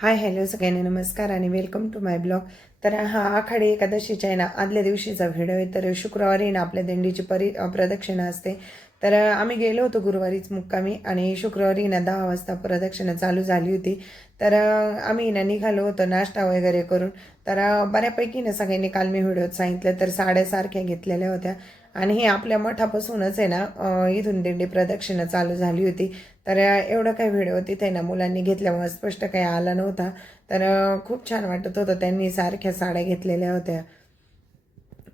Hi hello सगळ्यांना नमस्कार आणि वेलकम टू माय ब्लॉग. तर हा आखाडी एकादशीच्या आहे ना आदल्या दिवशीचा व्हिडिओ आहे. तर शुक्रवारी ना आपल्या दिंडीची प्रदक्षिणा असते. तर आम्ही गेलो होतो गुरुवारीच मुक्कामी आणि शुक्रवारी ना 10 वाजता प्रदक्षिणा चालू झाली होती. तर आम्ही ना निघालो होतो नाश्ता वगैरे करून. तर बऱ्यापैकी ना सगळ्यांनी काल मी व्हिडिओत सांगितलं तर साड्या सारख्या घेतलेल्या होत्या आणि हे आपल्या मठापासूनच आहे ना इथून दिंडी प्रदक्षिणा चालू झाली होती. तर एवढं काही व्हिडिओ तिथे ना मुलांनी घेतल्यामुळे स्पष्ट काही आला नव्हता. तर खूप छान वाटत होतं, त्यांनी सारख्या साड्या घेतलेल्या होत्या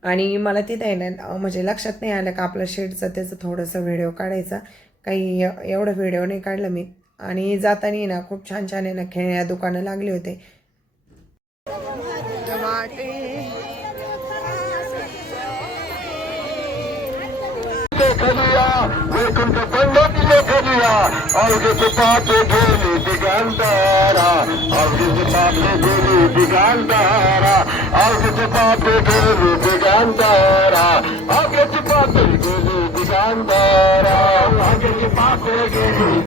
आणि मला तिथे आहे ना म्हणजे लक्षात नाही आलं का आपलं शेडचं त्याचं थोडंसं व्हिडिओ काढायचा. काही एवढं व्हिडिओ नाही काढलं मी. आणि जाताना ना खूप छान छान आहे ना खेळण्या दुकानं लागले होते. वैकुंठ पंढरी लेखनिया अवघे पापे गेली दिगंधारा अवघे पापे गेली दिगंधारा अवघे पापे गेली दिगंधारा अवघे पापे गेली दिगंधारा अवघे पापे गेली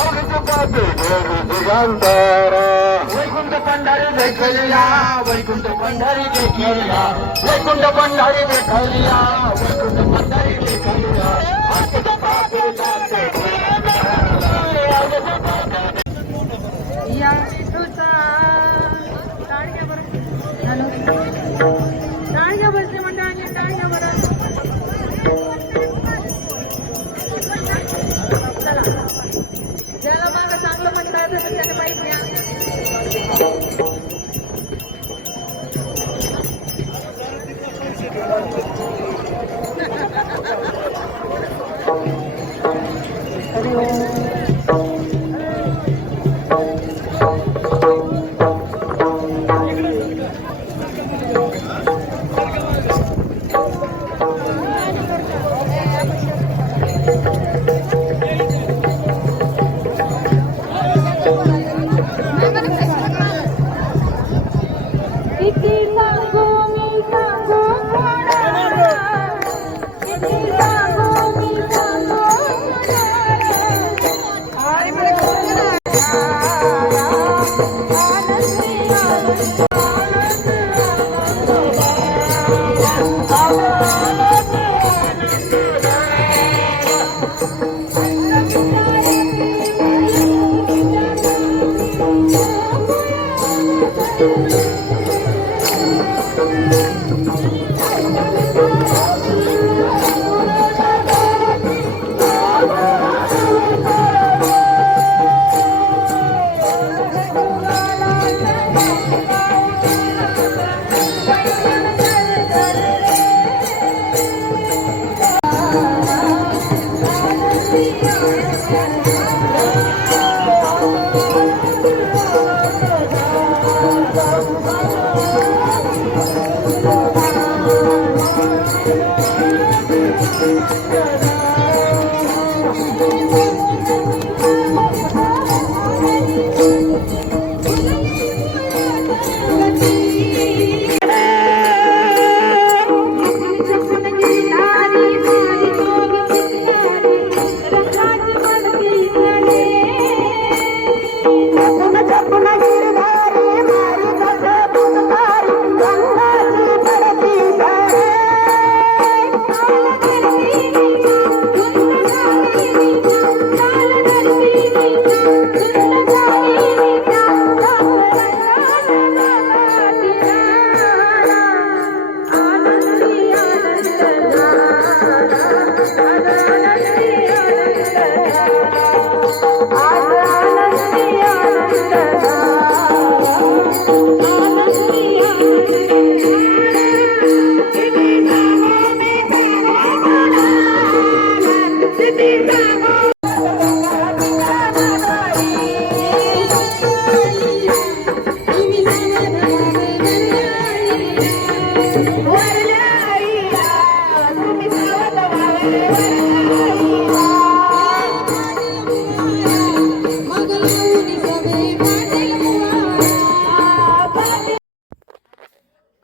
अवघे पापे गेली दिगंधारा वैकुंठ पंढरी लेखनिया वैकुंठ पंढरी लेखनिया वैकुंठ पंढरी लेखनिया वैकुंठ पंढरी लेखनिया या विठूचा टाळग्या बरं टाळग्या बसले मंडळाने टाळग्या बरं चला ज्याला मागं चांगलं म्हणता येतं तर त्याने माहीत घ्या.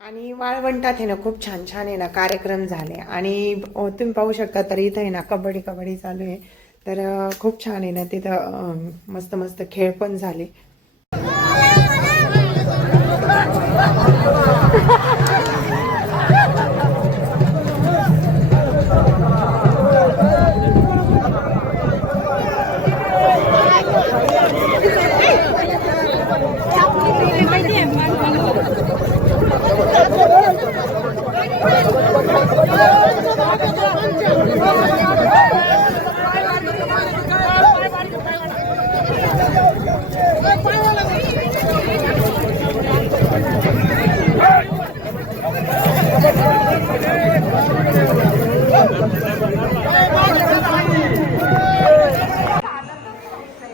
आणि वाळवंटात आहे ना खूप छान छान आहे ना कार्यक्रम झाले आणि तुम्ही पाहू शकता तर इथं आहे ना कबड्डी चालू आहे. तर खूप छान आहे ना तिथं मस्त मस्त खेळ पण झाले.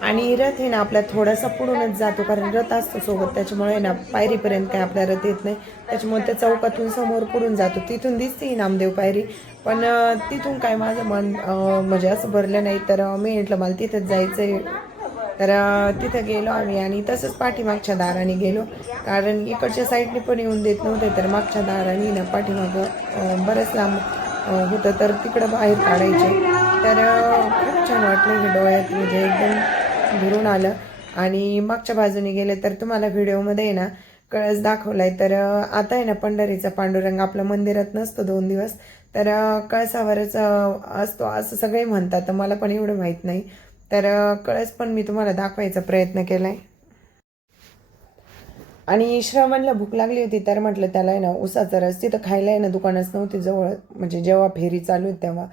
आणि रथ आहे ना आपला थोडासा पुढूनच जातो, कारण रथ असतो सोबत, त्याच्यामुळे ना पायरीपर्यंत काय आपला रथ येत नाही. त्याच्यामुळे त्या चौकातून समोर पुढून जातो, तिथून दिसते ही नामदेव पायरी. पण तिथून काय माझं मन म्हणजे असं भरलं नाही, तर मी म्हटलं मला तिथंच जायचं आहे. तर तिथं गेलो आम्ही आणि तसंच पाठीमागच्या दाराने गेलो, कारण इकडच्या साईडने पण येऊन देत नव्हते. तर मागच्या दाराने ना पाठीमागं बरंच लांब होतं, तर तिकडं बाहेर काढायचे. तर खूप छान वाटलं हे डोळ्यात, म्हणजे एकदम भरून आलं. आणि मागच्या बाजूने गेले तर तुम्हाला व्हिडिओमध्ये आहे ना कळस दाखवलाय. तर आता आहे ना पंढरीचा पांडुरंग आपल्या मंदिरात नसतो 2 दिवस, तर कळसावरच असतो असं सगळे म्हणतात, तर मला पण एवढं माहीत नाही. तर कळस पण मी तुम्हाला दाखवायचा प्रयत्न केलाय. आणि श्रवणला भूक लागली होती, तर म्हटलं त्याला आहे ना उसाचा रस, तिथं खायला आहे ना दुकानच नव्हती जवळ, म्हणजे जेव्हा फेरी चालू होती तेव्हा.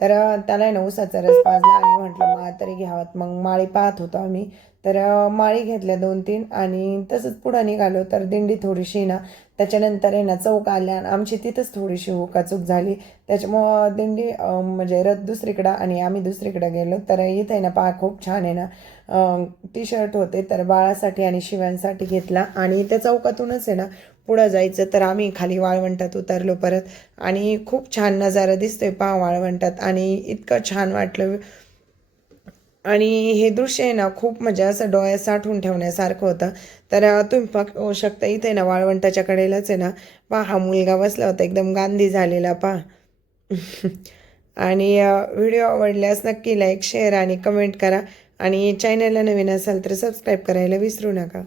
तर त्याला आहे ना उसाचा रस पाजला आणि म्हटलं माळ तरी घ्यावात. मग माळी पाहत होतो आम्ही, तर माळी घेतल्या 2-3 आणि तसंच पुढं निघालो. तर दिंडी थोडीशी ना त्याच्यानंतर आहे ना चौक आल्या, आणि तिथंच थोडीशी हुकाचूक झाली, त्याच्यामुळं दिंडी म्हणजे रथ दुसरीकडं आणि आम्ही दुसरीकडं गेलो. तर इथं आहे ना पहा खूप छान आहे ना टी शर्ट होते, तर बाळासाठी आणि शिवांसाठी घेतला. आणि त्या चौकातूनच आहे ना पुढं जायचं, तर आम्ही खाली वाळवंटात उतरलो परत. आणि खूप छान नजारा दिसतोय पहा वाळवंटात, आणि इतकं छान वाटलं. आणि हे दृश्य आहे ना खूप म्हणजे असं डोळ्यात साठवून ठेवण्यासारखं होतं. तर तुम्ही पाहू शकता इथे ना वाळवंटाच्या कडेलाच आहे ना पहा हा मुलगा बसला होता एकदम गांधी झालेला पहा. आणि व्हिडिओ आवडल्यास नक्की लाईक शेअर आणि कमेंट करा, आणि चॅनलला नवीन असाल तर सबस्क्राईब करायला विसरू नका.